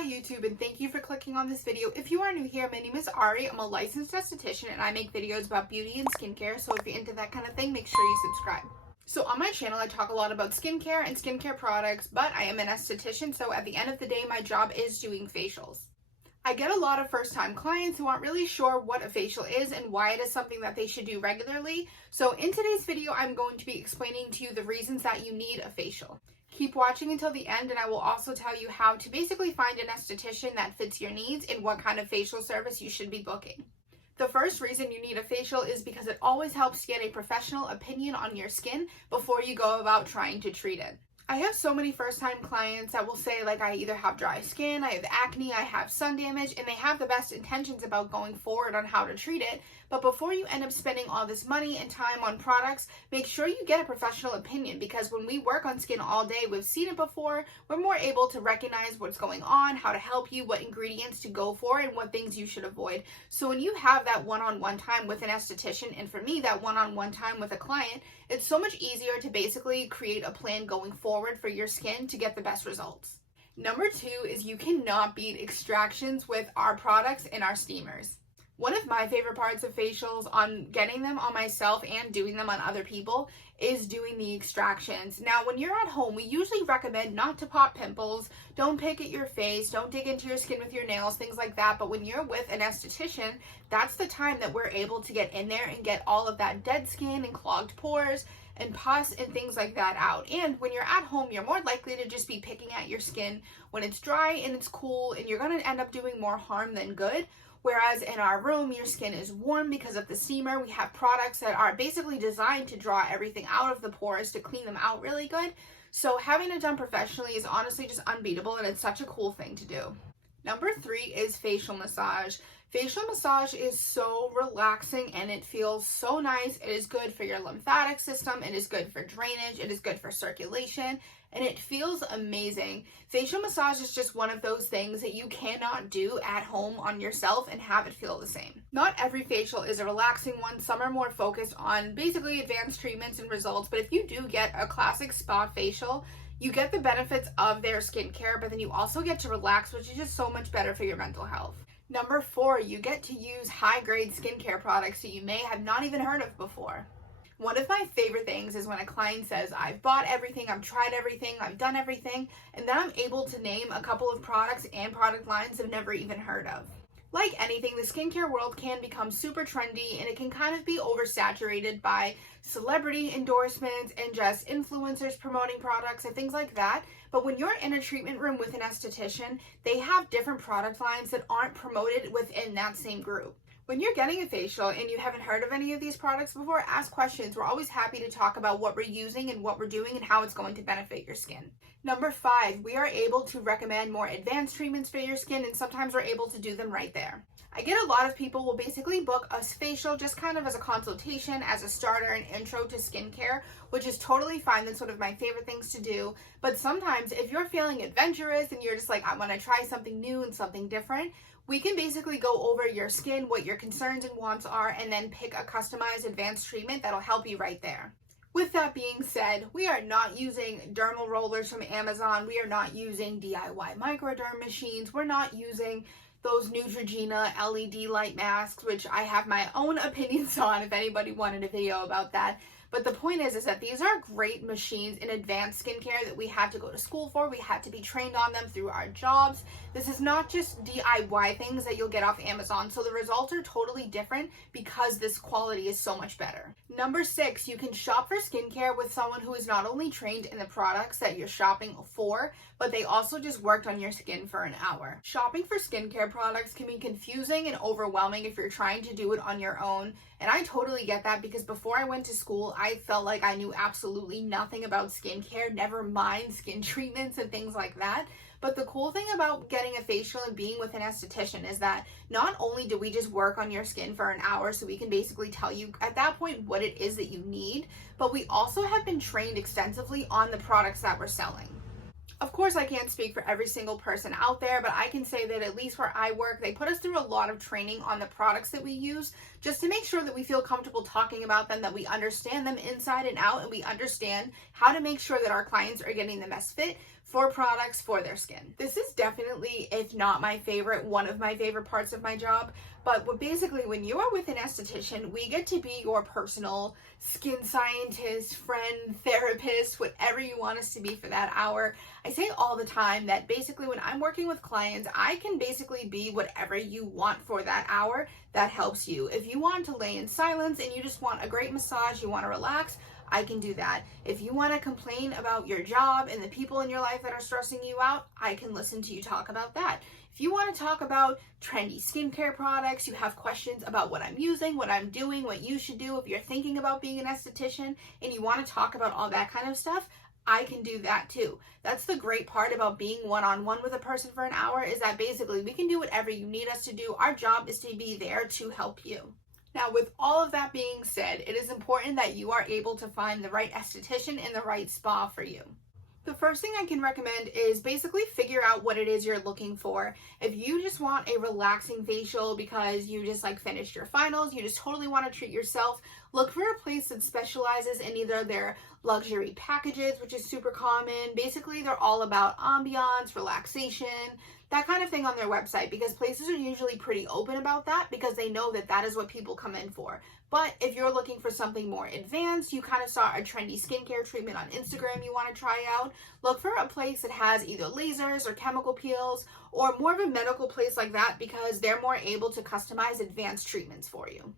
Hi YouTube, and thank you for clicking on this video. If you are new here, my name is Ari. I'm a licensed esthetician and I make videos about beauty and skincare, so if you're into that kind of thing, make sure you subscribe. So on my channel, I talk a lot about skincare and skincare products, but I am an esthetician, so at the end of the day, my job is doing facials. I get a lot of first-time clients who aren't really sure what a facial is and why it is something that they should do regularly. So in today's video, I'm going to be explaining to you the reasons that you need a facial. Keep watching until the end, and I will also tell you how to basically find an esthetician that fits your needs and what kind of facial service you should be booking. The first reason you need a facial is because it always helps get a professional opinion on your skin before you go about trying to treat it. I have so many first-time clients that will say, like, I either have dry skin, I have acne, I have sun damage, and they have the best intentions about going forward on how to treat it. But before you end up spending all this money and time on products, make sure you get a professional opinion, because when we work on skin all day, we've seen it before, we're more able to recognize what's going on, how to help you, what ingredients to go for, and what things you should avoid. So when you have that one-on-one time with an esthetician, and for me, that one-on-one time with a client, it's so much easier to basically create a plan going forward for your skin to get the best results. Number 2 is you cannot beat extractions with our products and our steamers. One of my favorite parts of facials, on getting them on myself and doing them on other people, is doing the extractions. Now, when you're at home, we usually recommend not to pop pimples, don't pick at your face, don't dig into your skin with your nails, things like that. But when you're with an esthetician, that's the time that we're able to get in there and get all of that dead skin and clogged pores and pus and things like that out. And when you're at home, you're more likely to just be picking at your skin when it's dry and it's cool, and you're going to end up doing more harm than good. Whereas in our room, your skin is warm because of the steamer. We have products that are basically designed to draw everything out of the pores, to clean them out really good. So having it done professionally is honestly just unbeatable, and it's such a cool thing to do. Number 3 is facial massage. Facial massage is so relaxing and it feels so nice. It is good for your lymphatic system. It is good for drainage. It is good for circulation. And it feels amazing. Facial massage is just one of those things that you cannot do at home on yourself and have it feel the same. Not every facial is a relaxing one. Some are more focused on basically advanced treatments and results. But if you do get a classic spa facial, you get the benefits of their skincare, but then you also get to relax, which is just so much better for your mental health. Number 4, you get to use high-grade skincare products that you may have not even heard of before. One of my favorite things is when a client says, I've bought everything, I've tried everything, I've done everything, and then I'm able to name a couple of products and product lines I've never even heard of. Like anything, the skincare world can become super trendy, and it can kind of be oversaturated by celebrity endorsements and just influencers promoting products and things like that. But when you're in a treatment room with an esthetician, they have different product lines that aren't promoted within that same group. When you're getting a facial and you haven't heard of any of these products before, ask questions. We're always happy to talk about what we're using and what we're doing and how it's going to benefit your skin. Number 5, we are able to recommend more advanced treatments for your skin, and sometimes we're able to do them right there. I get a lot of people will basically book a facial just kind of as a consultation, as a starter and intro to skincare, which is totally fine. That's one of my favorite things to do. But sometimes if you're feeling adventurous and you're just like, I want to try something new and something different, we can basically go over your skin, what your concerns and wants are, and then pick a customized advanced treatment that'll help you right there. With that being said, we are not using dermal rollers from Amazon. We are not using DIY microderm machines. We're not using those Neutrogena LED light masks, which I have my own opinions on if anybody wanted a video about that. But the point is that these are great machines in advanced skincare that we had to go to school for. We had to be trained on them through our jobs. This is not just DIY things that you'll get off Amazon. So the results are totally different because this quality is so much better. Number 6, you can shop for skincare with someone who is not only trained in the products that you're shopping for, but they also just worked on your skin for an hour. Shopping for skincare products can be confusing and overwhelming if you're trying to do it on your own. And I totally get that, because before I went to school, I felt like I knew absolutely nothing about skincare, never mind skin treatments and things like that. But the cool thing about getting a facial and being with an esthetician is that not only do we just work on your skin for an hour so we can basically tell you at that point what it is that you need, but we also have been trained extensively on the products that we're selling. Of course, I can't speak for every single person out there, but I can say that at least where I work, they put us through a lot of training on the products that we use just to make sure that we feel comfortable talking about them, that we understand them inside and out, and we understand how to make sure that our clients are getting the best fit for products for their skin. This is definitely, if not my favorite, one of my favorite parts of my job. But basically, when you are with an esthetician, we get to be your personal skin scientist, friend, therapist, whatever you want us to be for that hour. I say all the time that basically when I'm working with clients, I can basically be whatever you want for that hour that helps you. If you want to lay in silence and you just want a great massage, you want to relax, I can do that. If you want to complain about your job and the people in your life that are stressing you out, I can listen to you talk about that. If you want to talk about trendy skincare products, you have questions about what I'm using, what I'm doing, what you should do if you're thinking about being an esthetician, and you want to talk about all that kind of stuff, I can do that too. That's the great part about being one-on-one with a person for an hour, is that basically we can do whatever you need us to do. Our job is to be there to help you. Now, with all of that being said, it is important that you are able to find the right esthetician and the right spa for you. The first thing I can recommend is basically figure out what it is you're looking for. If you just want a relaxing facial because you just finished your finals, you just totally want to treat yourself, look for a place that specializes in either their luxury packages, which is super common. Basically, they're all about ambiance, relaxation, that kind of thing on their website, because places are usually pretty open about that because they know that that is what people come in for. But if you're looking for something more advanced, you kind of saw a trendy skincare treatment on Instagram you want to try out, look for a place that has either lasers or chemical peels or more of a medical place like that, because they're more able to customize advanced treatments for you.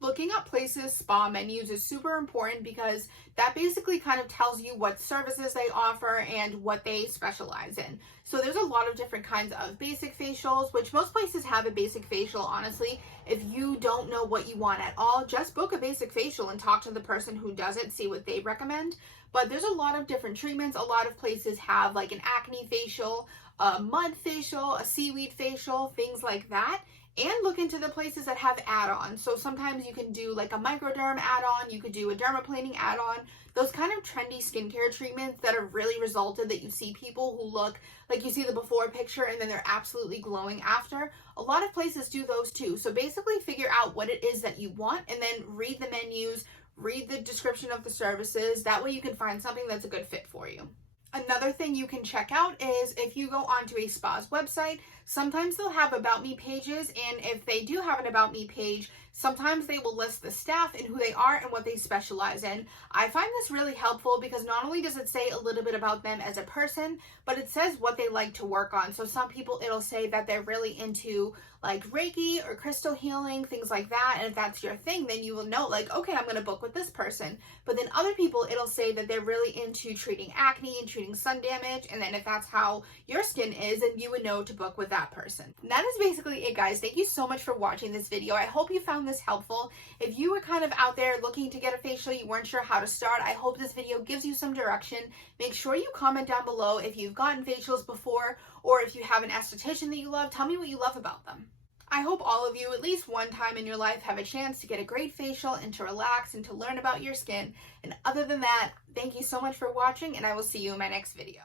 Looking up places' spa menus is super important because that basically kind of tells you what services they offer and what they specialize in. So there's a lot of different kinds of basic facials, which most places have a basic facial, honestly. If you don't know what you want at all, just book a basic facial and talk to the person who does it, see what they recommend. But there's a lot of different treatments. A lot of places have like an acne facial, a mud facial, a seaweed facial, things like that. And look into the places that have add-ons. So sometimes you can do like a microderm add-on, you could do a dermaplaning add-on, those kind of trendy skincare treatments that have really resulted, that you see people who look like, you see the before picture and then they're absolutely glowing after. A lot of places do those too. So basically figure out what it is that you want and then read the menus, read the description of the services. That way you can find something that's a good fit for you. Another thing you can check out is if you go onto a spa's website, sometimes they'll have About Me pages, and if they do have an About Me page, sometimes they will list the staff and who they are and what they specialize in. I find this really helpful because not only does it say a little bit about them as a person, but it says what they like to work on. So some people, it'll say that they're really into like Reiki or crystal healing, things like that. And if that's your thing, then you will know like, okay, I'm going to book with this person. But then other people, it'll say that they're really into treating acne and treating sun damage. And then if that's how your skin is, then you would know to book with that person. And that is basically it, guys. Thank you so much for watching this video. I hope you found this helpful. If you were kind of out there looking to get a facial, you weren't sure how to start, I hope this video gives you some direction. Make sure you comment down below if you've gotten facials before, or if you have an esthetician that you love, tell me what you love about them. I hope all of you, at least one time in your life, have a chance to get a great facial and to relax and to learn about your skin. And other than that, thank you so much for watching, and I will see you in my next video.